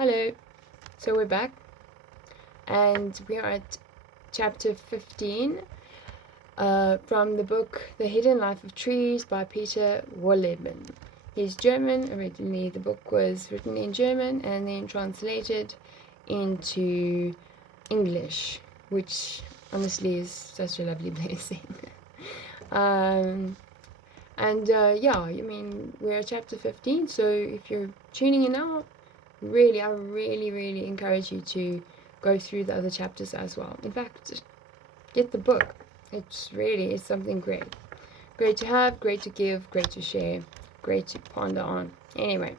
Hello, so we're back and we are at chapter 15 from the book The Hidden Life of Trees by Peter Wohlleben. He's German originally. The book was written in German and then translated into English, which honestly is such a lovely blessing. We're at chapter 15, so if you're tuning in now, I really encourage you to go through the other chapters as well. In fact, get the book. It's something great. Great to have, great to give, great to share, great to ponder on. Anyway,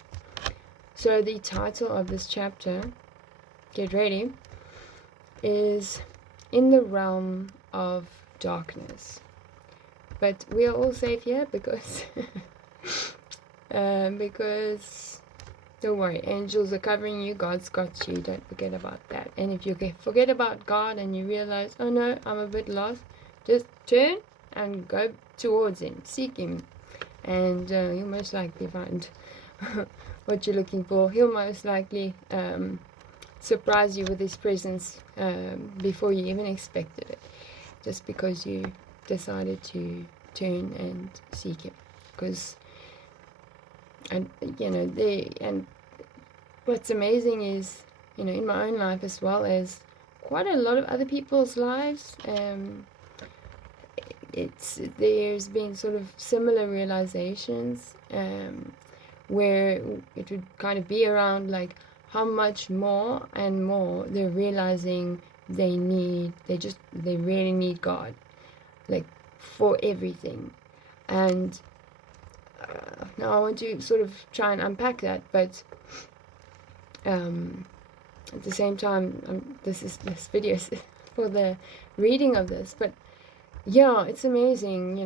so the title of this chapter, get ready, is In the Realm of Darkness. But we are all safe here because don't worry, angels are covering you, God's got you, don't forget about that. And if you forget about God and you realize, oh no, I'm a bit lost, just turn and go towards Him, seek Him, and He'll most likely find what you're looking for. He'll most likely surprise you with His presence before you even expected it, just because you decided to turn and seek Him. Because what's amazing is, in my own life as well as quite a lot of other people's lives, there's been sort of similar realizations where it would kind of be around like how much more and more they're realizing they really need God, like for everything. And now I want to sort of try and unpack that, but at the same time, this video is for the reading of this. But yeah, it's amazing,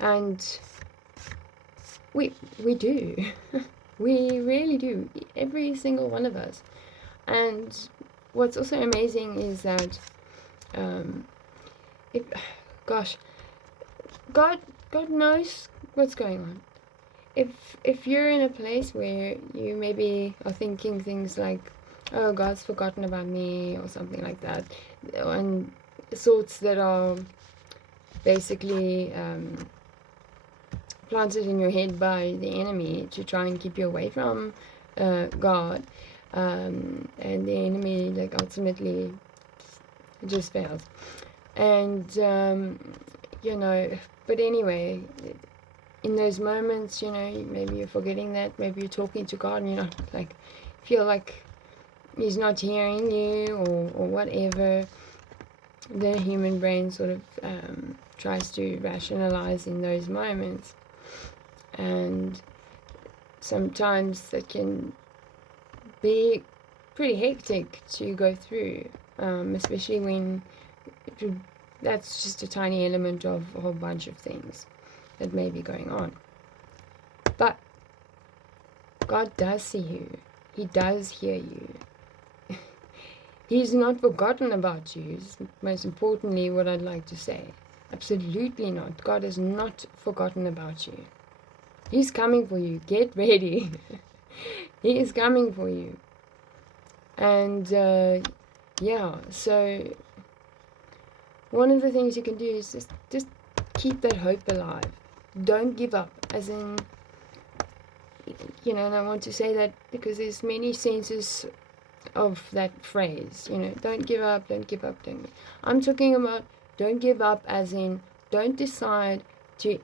and we do, we really do, every single one of us. And what's also amazing is that God knows what's going on. If you're in a place where you maybe are thinking things like, oh, God's forgotten about me, or something like that, and thoughts that are basically planted in your head by the enemy to try and keep you away from God, and the enemy ultimately just fails. And but anyway, in those moments, maybe you're forgetting that, maybe you're talking to God and you feel like He's not hearing you, or whatever. The human brain sort of tries to rationalize in those moments, and sometimes that can be pretty hectic to go through, especially when that's just a tiny element of a whole bunch of things that may be going on. But God does see you. He does hear you. He's not forgotten about you, is most importantly what I'd like to say. Absolutely not. God has not forgotten about you. He's coming for you. Get ready. He is coming for you. And so one of the things you can do is just keep that hope alive. Don't give up, as in, and I want to say that because there's many senses of that phrase, don't give up, don't give up, don't. I'm talking about don't give up as in don't decide to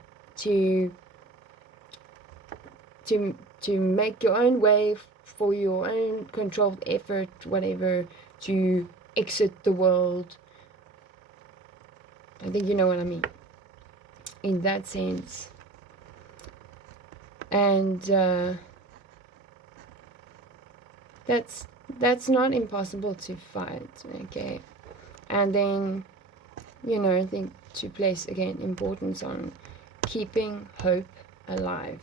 make your own way for your own controlled effort, whatever, to exit the world. I think you know what I mean in that sense. And that's not impossible to fight, okay? And then, I think to place, again, importance on keeping hope alive.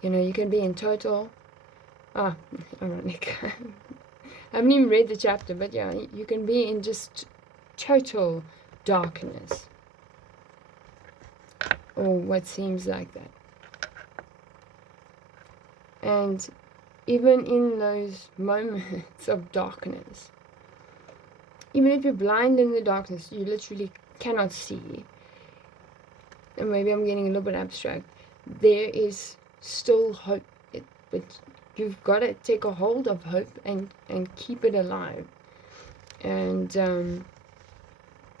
You can be in total, ironic, I haven't even read the chapter, but yeah, you can be in just total darkness, or what seems like that. And even in those moments of darkness, even if you're blind in the darkness, you literally cannot see, and maybe I'm getting a little bit abstract, there is still hope. But you've got to take a hold of hope and keep it alive. And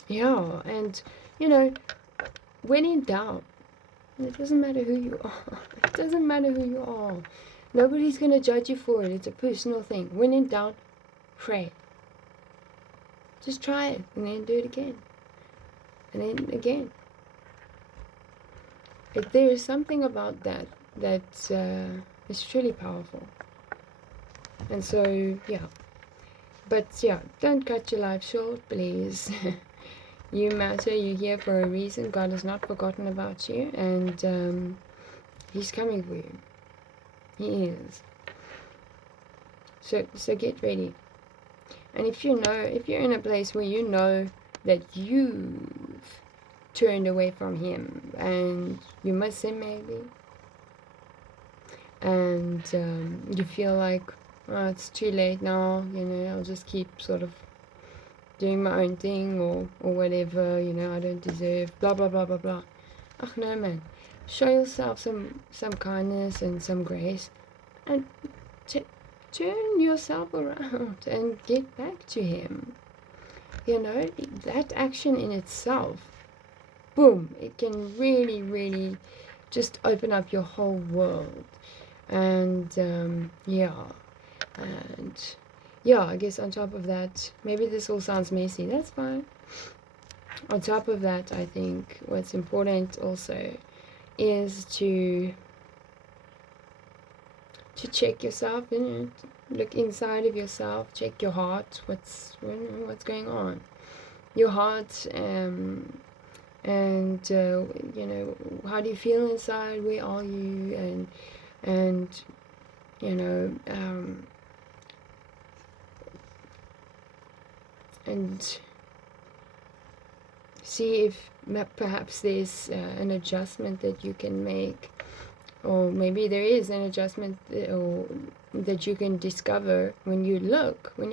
yeah, and you know, when in doubt, it doesn't matter who you are. It doesn't matter who you are. Nobody's going to judge you for it. It's a personal thing. When in doubt, pray. Just try it, and then do it again. And then again. If there is something about that is truly powerful. And so, yeah. But yeah, don't cut your life short, please. You matter, you're here for a reason. God has not forgotten about you, and He's coming for you. He is. So get ready. And if you're in a place where you know that you've turned away from Him and you miss Him maybe, and you feel like, oh, it's too late now, I'll just keep sort of doing my own thing or whatever, I don't deserve, blah, blah, blah, blah, blah. Oh, no, man. Show yourself some kindness and some grace, and turn yourself around and get back to Him. That action in itself, boom, it can really, really just open up your whole world. And I guess on top of that, maybe this all sounds messy, that's fine. On top of that, I think what's important also is to check yourself, look inside of yourself, check your heart, what's going on, your heart, and how do you feel inside, where are you, and see if perhaps there's an adjustment that you can make, or maybe there is an adjustment that you can discover when you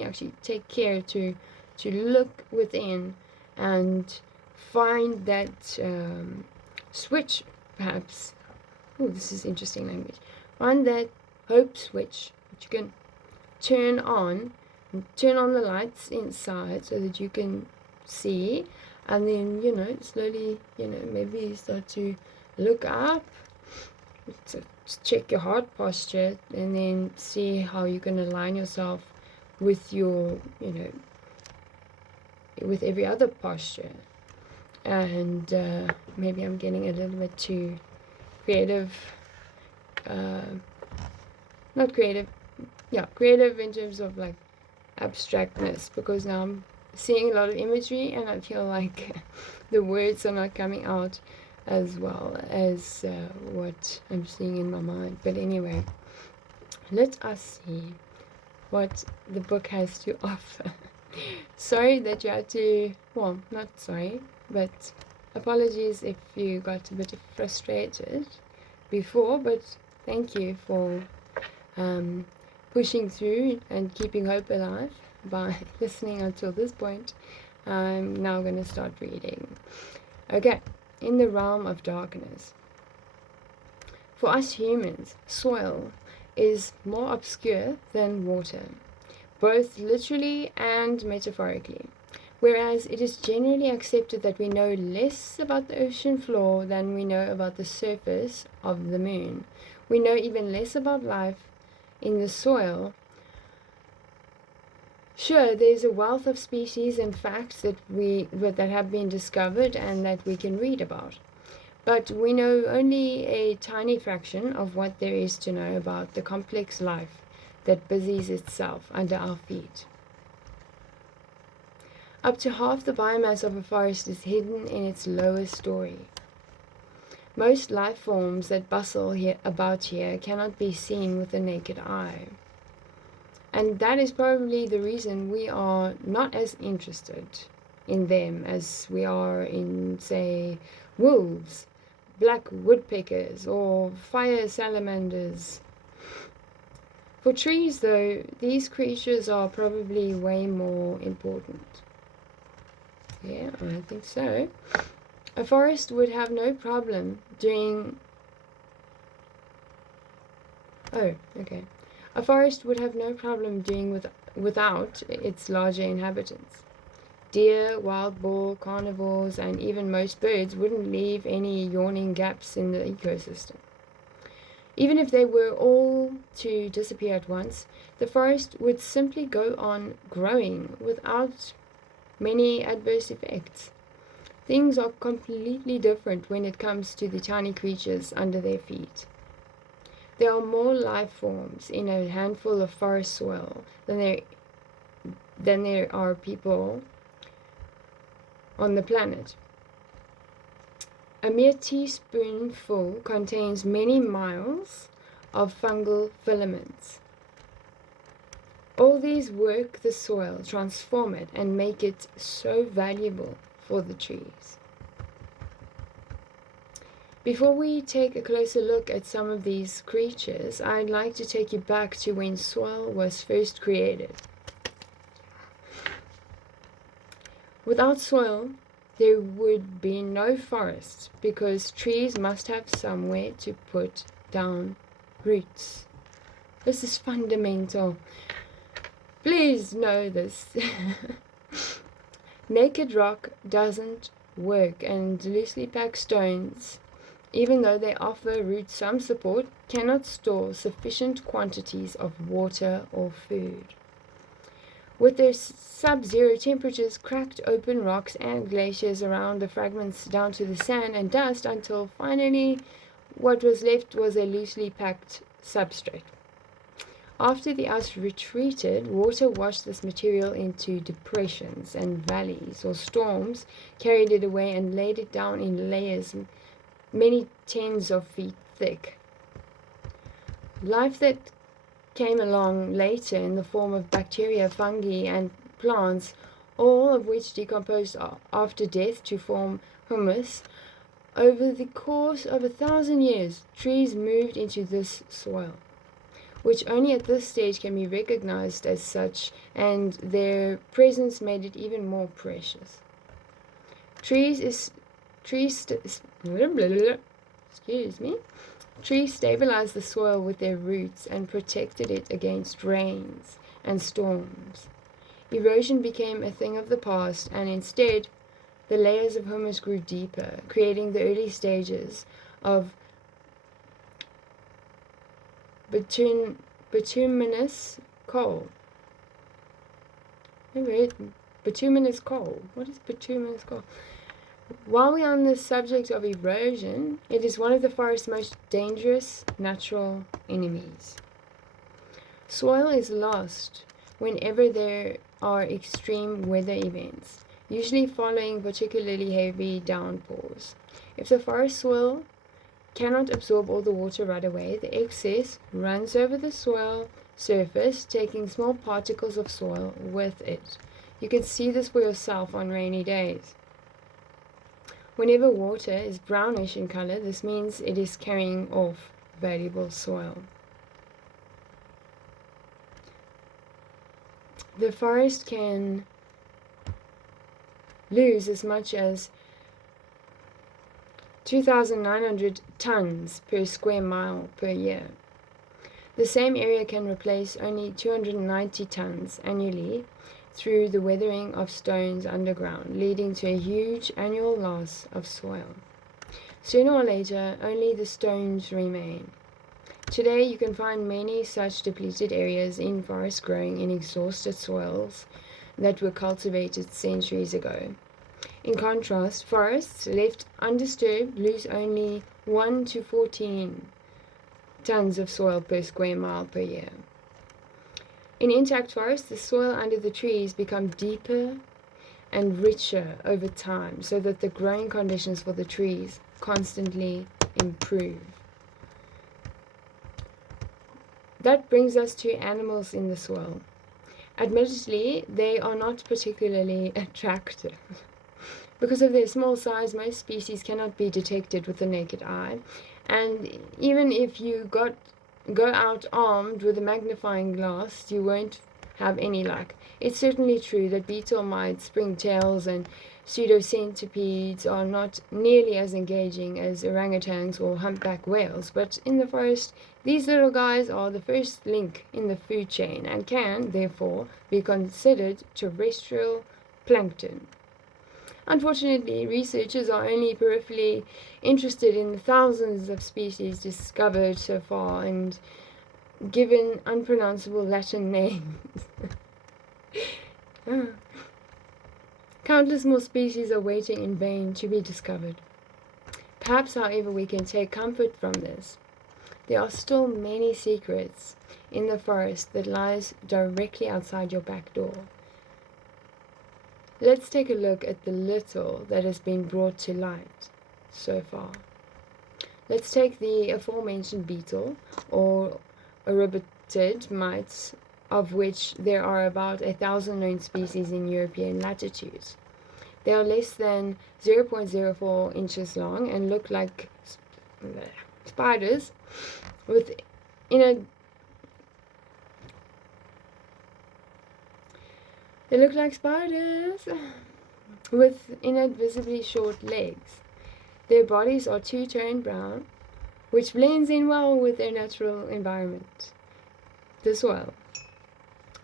actually take care to look within and find that switch, perhaps. Oh, this is interesting language. Find that hope switch that you can turn on the lights inside so that you can see, and then slowly maybe start to look up, so check your heart posture, and then see how you can align yourself with your with every other posture. And maybe I'm getting a little bit too creative, not creative, creative in terms of like abstractness, because now I'm seeing a lot of imagery and I feel like the words are not coming out as well as what I'm seeing in my mind. But anyway, let us see what the book has to offer. Sorry that you had to, well, not sorry, but apologies if you got a bit frustrated before, but thank you for pushing through and keeping hope alive by listening until this point. I'm now going to start reading. Okay, in the realm of darkness. For us humans, soil is more obscure than water, both literally and metaphorically, whereas it is generally accepted that we know less about the ocean floor than we know about the surface of the moon. We know even less about life in the soil. Sure, there's a wealth of species and facts that have been discovered and that we can read about, but we know only a tiny fraction of what there is to know about the complex life that busies itself under our feet. Up to half the biomass of a forest is hidden in its lowest story. Most life forms that bustle about here cannot be seen with the naked eye. And that is probably the reason we are not as interested in them as we are in, say, wolves, black woodpeckers, or fire salamanders. For trees, though, these creatures are probably way more important. Yeah, I think so. A forest would have no problem doing... Oh, okay. A forest would have no problem doing without its larger inhabitants. Deer, wild boar, carnivores, and even most birds wouldn't leave any yawning gaps in the ecosystem. Even if they were all to disappear at once, the forest would simply go on growing without many adverse effects. Things are completely different when it comes to the tiny creatures under their feet. There are more life forms in a handful of forest soil than there are people on the planet. A mere teaspoonful contains many miles of fungal filaments. All these work the soil, transform it, and make it so valuable for the trees. Before we take a closer look at some of these creatures, I'd like to take you back to when soil was first created. Without soil, there would be no forest because trees must have somewhere to put down roots. This is fundamental. Please know this. Naked rock doesn't work, and loosely packed stones, even though they offer roots some support, cannot store sufficient quantities of water or food. With their sub-zero temperatures, cracked open rocks and glaciers around the fragments down to the sand and dust until finally what was left was a loosely packed substrate. After the ice retreated, water washed this material into depressions and valleys, or storms carried it away and laid it down in layers many tens of feet thick. Life that came along later in the form of bacteria, fungi, and plants, all of which decomposed after death to form humus. Over the course of 1,000 years, trees moved into this soil, which only at this stage can be recognized as such, and their presence made it even more precious. Trees stabilized the soil with their roots and protected it against rains and storms. Erosion became a thing of the past, and instead, the layers of humus grew deeper, creating the early stages of bituminous coal. Bituminous coal. What is bituminous coal? While we're on the subject of erosion, it is one of the forest's most dangerous natural enemies. Soil is lost whenever there are extreme weather events, usually following particularly heavy downpours. If the forest soil cannot absorb all the water right away, the excess runs over the soil surface, taking small particles of soil with it. You can see this for yourself on rainy days. Whenever water is brownish in color, this means it is carrying off valuable soil. The forest can lose as much as 2,900 tons per square mile per year. The same area can replace only 290 tons annually through the weathering of stones underground, leading to a huge annual loss of soil. Sooner or later, only the stones remain. Today, you can find many such depleted areas in forests growing in exhausted soils that were cultivated centuries ago. In contrast, forests left undisturbed lose only 1 to 14 tons of soil per square mile per year. In intact forests, the soil under the trees become deeper and richer over time, so that the growing conditions for the trees constantly improve. That brings us to animals in the soil. Admittedly, they are not particularly attractive. Because of their small size, most species cannot be detected with the naked eye, and even if you got go out armed with a magnifying glass, you won't have any luck. It's certainly true that beetle mites, springtails, and pseudocentipedes are not nearly as engaging as orangutans or humpback whales, but in the forest, these little guys are the first link in the food chain and can, therefore, be considered terrestrial plankton. Unfortunately, researchers are only peripherally interested in the thousands of species discovered so far and given unpronounceable Latin names. Countless more species are waiting in vain to be discovered. Perhaps, however, we can take comfort from this. There are still many secrets in the forest that lies directly outside your back door. Let's take a look at the little that has been brought to light so far. Let's take the aforementioned beetle, or Eurobitid mites, of which there are about 1,000 known species in European latitudes. They are less than 0.04 inches long and look like spiders with invisibly short legs. Their bodies are two-tone brown, which blends in well with their natural environment. This well.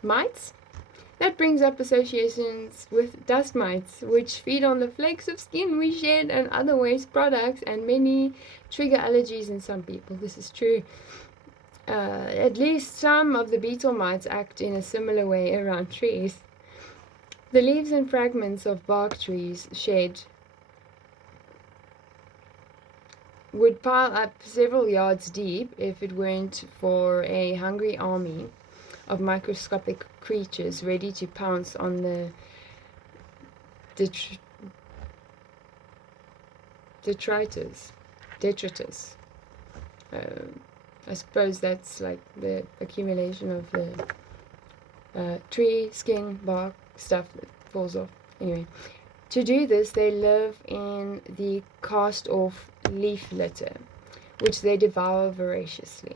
Mites? That brings up associations with dust mites, which feed on the flakes of skin we shed and other waste products, and many trigger allergies in some people. This is true. At least some of the beetle mites act in a similar way around trees. The leaves and fragments of bark trees shed would pile up several yards deep if it weren't for a hungry army of microscopic creatures ready to pounce on the detritus. I suppose that's like the accumulation of the tree, skin, bark, stuff that falls off. Anyway, to do this, they live in the cast-off leaf litter, which they devour voraciously.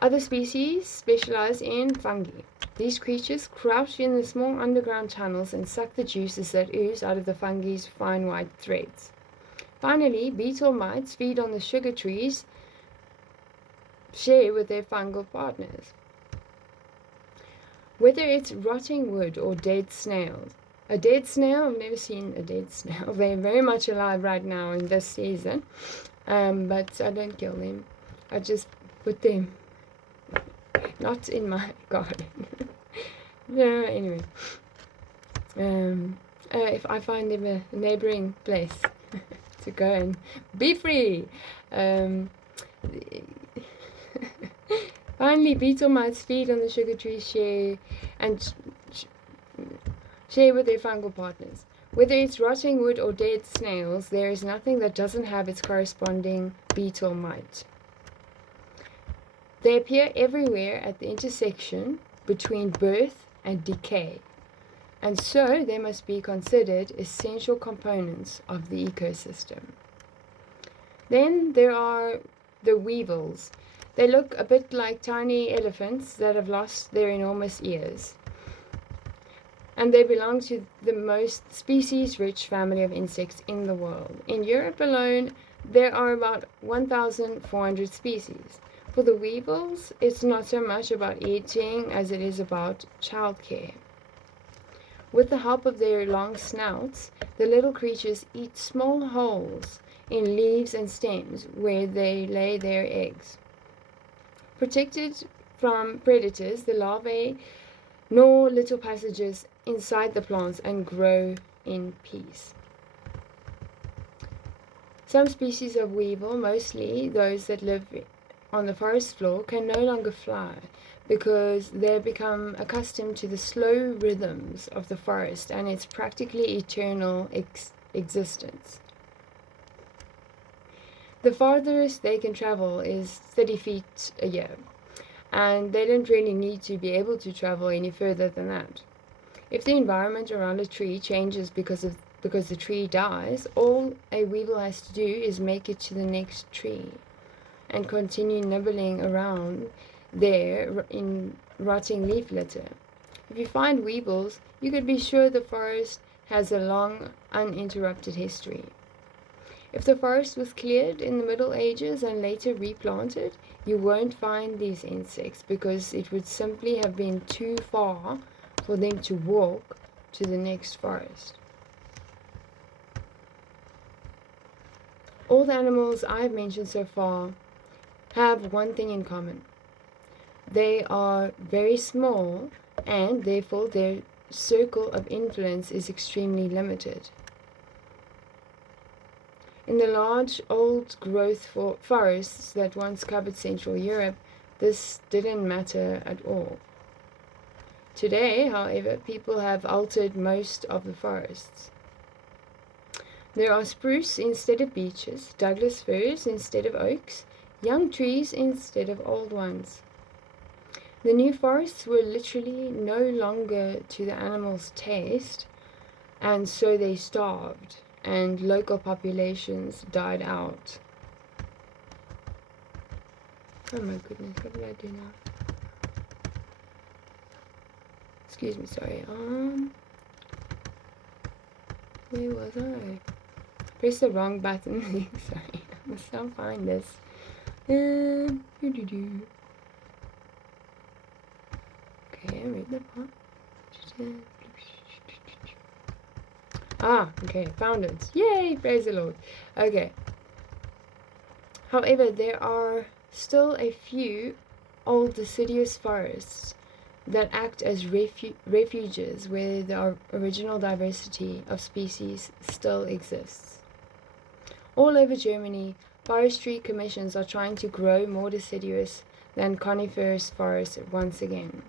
Other species specialize in fungi. These creatures crouch in the small underground tunnels and suck the juices that ooze out of the fungi's fine white threads. Finally, beetle mites feed on the sugar trees, share with their fungal partners. Whether it's rotting wood or dead snails. A dead snail? I've never seen a dead snail. They're very much alive right now in this season, but I don't kill them. I just put them not in my garden. No, anyway. If I find them a neighboring place to go and be free. Finally, beetle mites feed on the sugar tree share with their fungal partners. Whether it's rotting wood or dead snails, there is nothing that doesn't have its corresponding beetle mite. They appear everywhere at the intersection between birth and decay, and so they must be considered essential components of the ecosystem. Then there are the weevils. They look a bit like tiny elephants that have lost their enormous ears, and they belong to the most species-rich family of insects in the world. In Europe alone, there are about 1,400 species. For the weevils, it's not so much about eating as it is about childcare. With the help of their long snouts, the little creatures eat small holes in leaves and stems where they lay their eggs. Protected from predators, the larvae gnaw little passages inside the plants and grow in peace. Some species of weevil, mostly those that live on the forest floor, can no longer fly because they've become accustomed to the slow rhythms of the forest and its practically eternal existence. The farthest they can travel is 30 feet a year, and they don't really need to be able to travel any further than that. If the environment around a tree changes because the tree dies, all a weevil has to do is make it to the next tree. and continue nibbling around there in rotting leaf litter. If you find weevils, you could be sure the forest has a long, uninterrupted history. If the forest was cleared in the Middle Ages and later replanted, you won't find these insects because it would simply have been too far for them to walk to the next forest. All the animals I've mentioned so far have one thing in common. They are very small and therefore their circle of influence is extremely limited. In the large old-growth forests that once covered Central Europe, this didn't matter at all. Today, however, people have altered most of the forests. There are spruce instead of beeches, Douglas firs instead of oaks, young trees instead of old ones. The new forests were literally no longer to the animals' taste, and so they starved, and local populations died out. Oh my goodness, what did I do now? Excuse me, sorry. Where was I? Press the wrong button. Sorry, I must still find this. Okay, read the part. Okay, found it. Yay, praise the Lord. Okay. However, there are still a few old deciduous forests that act as refuges where the original diversity of species still exists. All over Germany, forestry commissions are trying to grow more deciduous than coniferous forests once again.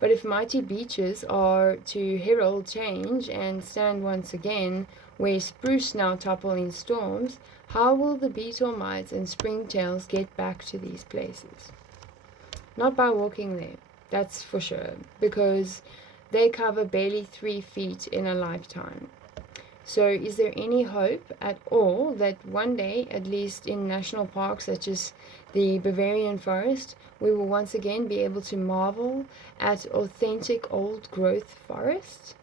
But if mighty beeches are to herald change and stand once again where spruce now topple in storms, how will the beetle mites and springtails get back to these places? Not by walking there, that's for sure, because they cover barely 3 feet in a lifetime. So is there any hope at all that one day, at least in national parks such as the Bavarian forest, we will once again be able to marvel at authentic old-growth forests?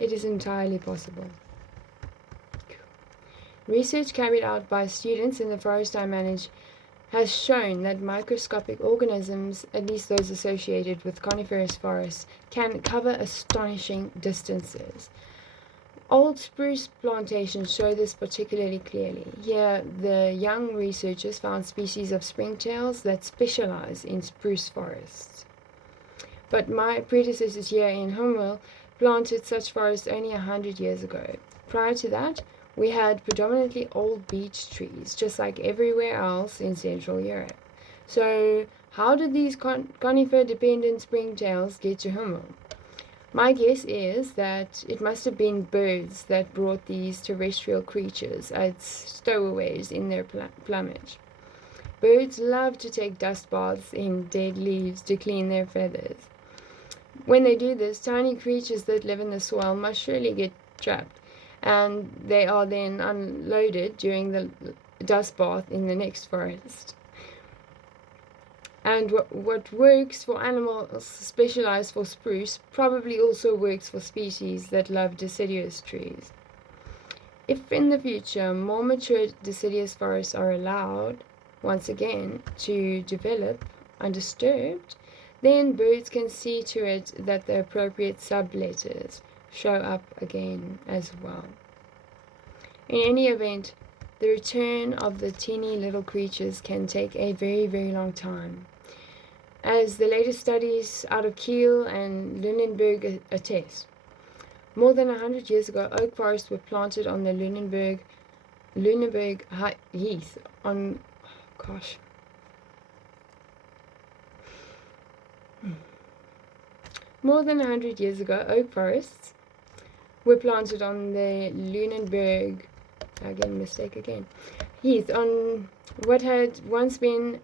It is entirely possible. Research carried out by students in the forest I manage has shown that microscopic organisms, at least those associated with coniferous forests, can cover astonishing distances. Old spruce plantations show this particularly clearly. Here, the young researchers found species of springtails that specialize in spruce forests. But my predecessors here in Hummel planted such forests only 100 years ago. Prior to that, we had predominantly old beech trees, just like everywhere else in Central Europe. So, how did these conifer-dependent springtails get to Hummel? My guess is that it must have been birds that brought these terrestrial creatures as stowaways in their plumage. Birds love to take dust baths in dead leaves to clean their feathers. When they do this, tiny creatures that live in the soil must surely get trapped, and they are then unloaded during the dust bath in the next forest. And what works for animals specialized for spruce probably also works for species that love deciduous trees. If in the future more mature deciduous forests are allowed, once again, to develop undisturbed, then birds can see to it that the appropriate subletters show up again as well. In any event, the return of the teeny little creatures can take a very, very long time. As the latest studies out of Kiel and Lunenburg attest. More than 100 years ago, oak forests were planted on the Lunenburg Heath on, More than 100 years ago, oak forests were planted on the Lunenburg, Heath on what had once been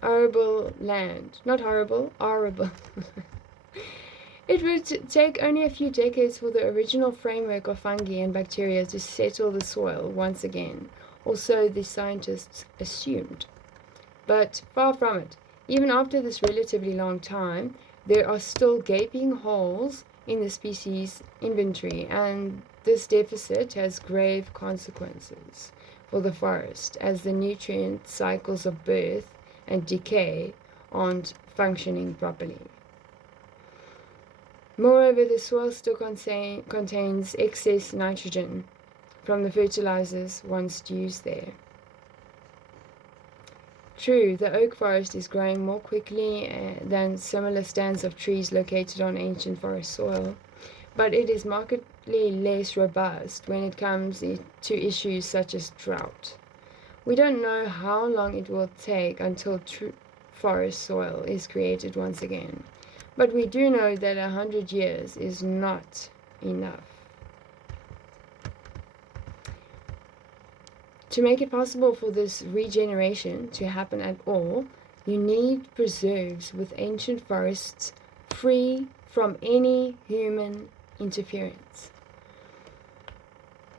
arable land. Not horrible, arable. It would take only a few decades for the original framework of fungi and bacteria to settle the soil once again, or so the scientists assumed. But far from it. Even after this relatively long time, there are still gaping holes in the species inventory, and this deficit has grave consequences for the forest, as the nutrient cycles of birth and decay aren't functioning properly. Moreover, the soil still contains excess nitrogen from the fertilizers once used there. True, the oak forest is growing more quickly than similar stands of trees located on ancient forest soil, but it is markedly less robust when it comes to issues such as drought. We don't know how long it will take until true forest soil is created once again, but we do know that 100 years is not enough. To make it possible for this regeneration to happen at all, you need preserves with ancient forests free from any human interference.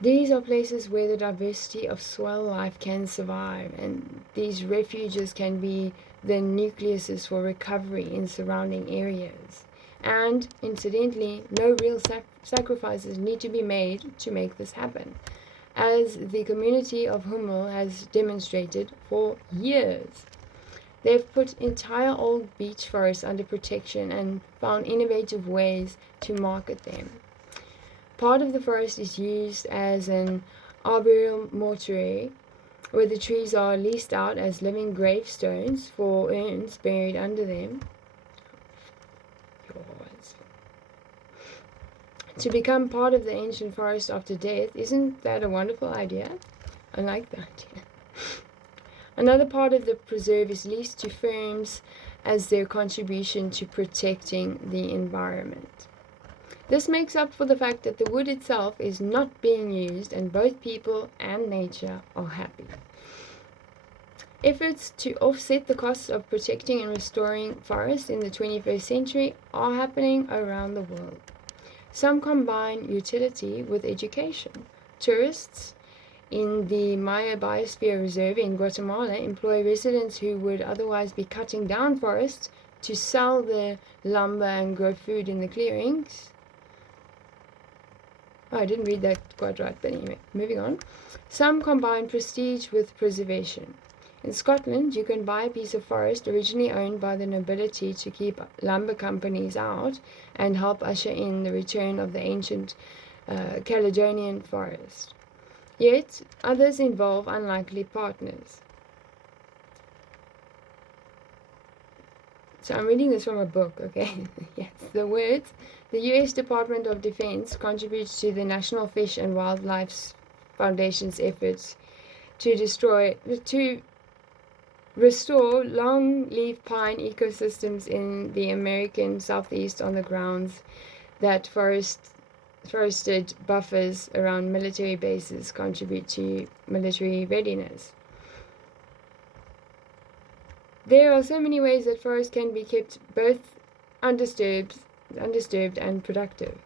These are places where the diversity of soil life can survive, and these refuges can be the nucleuses for recovery in surrounding areas. And, incidentally, no real sacrifices need to be made to make this happen, as the community of Hummel has demonstrated for years. They've put entire old beech forests under protection and found innovative ways to market them. Part of the forest is used as an arboreal mortuary, where the trees are leased out as living gravestones for urns buried under them. To become part of the ancient forest after death, isn't that a wonderful idea? I like that. Another part of the preserve is leased to firms as their contribution to protecting the environment. This makes up for the fact that the wood itself is not being used, and both people and nature are happy. Efforts to offset the costs of protecting and restoring forests in the 21st century are happening around the world. Some combine utility with education. Tourists in the Maya Biosphere Reserve in Guatemala employ residents who would otherwise be cutting down forests to sell their lumber and grow food in the clearings. Oh, I didn't read that quite right, but anyway, moving on. Some combine prestige with preservation. In Scotland, you can buy a piece of forest originally owned by the nobility to keep lumber companies out and help usher in the return of the ancient Caledonian forest. Yet, others involve unlikely partners. So I'm reading this from a book, okay? Yes, the words. The U.S. Department of Defense contributes to the National Fish and Wildlife Foundation's efforts to restore longleaf pine ecosystems in the American Southeast on the grounds that forested buffers around military bases contribute to military readiness. There are so many ways that forests can be kept both undisturbed and productive.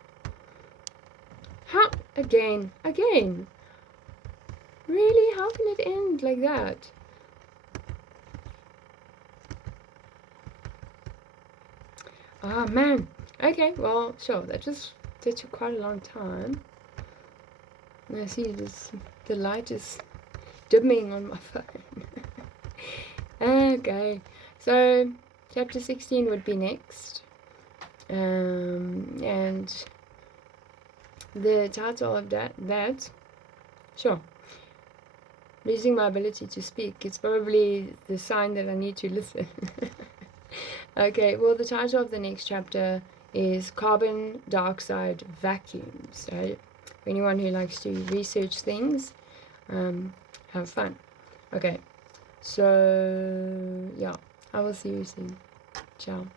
How? Again. Really? How can it end like that? Ah, man. Okay, well, sure. That took quite a long time. I see the light is dimming on my phone. Okay, so chapter 16 would be next. And the title of that, sure. Losing my ability to speak. It's probably the sign that I need to listen. Okay, well, the title of the next chapter is Carbon Dioxide Vacuum. So, for anyone who likes to research things, have fun. Okay, so, yeah, I will see you soon. Ciao.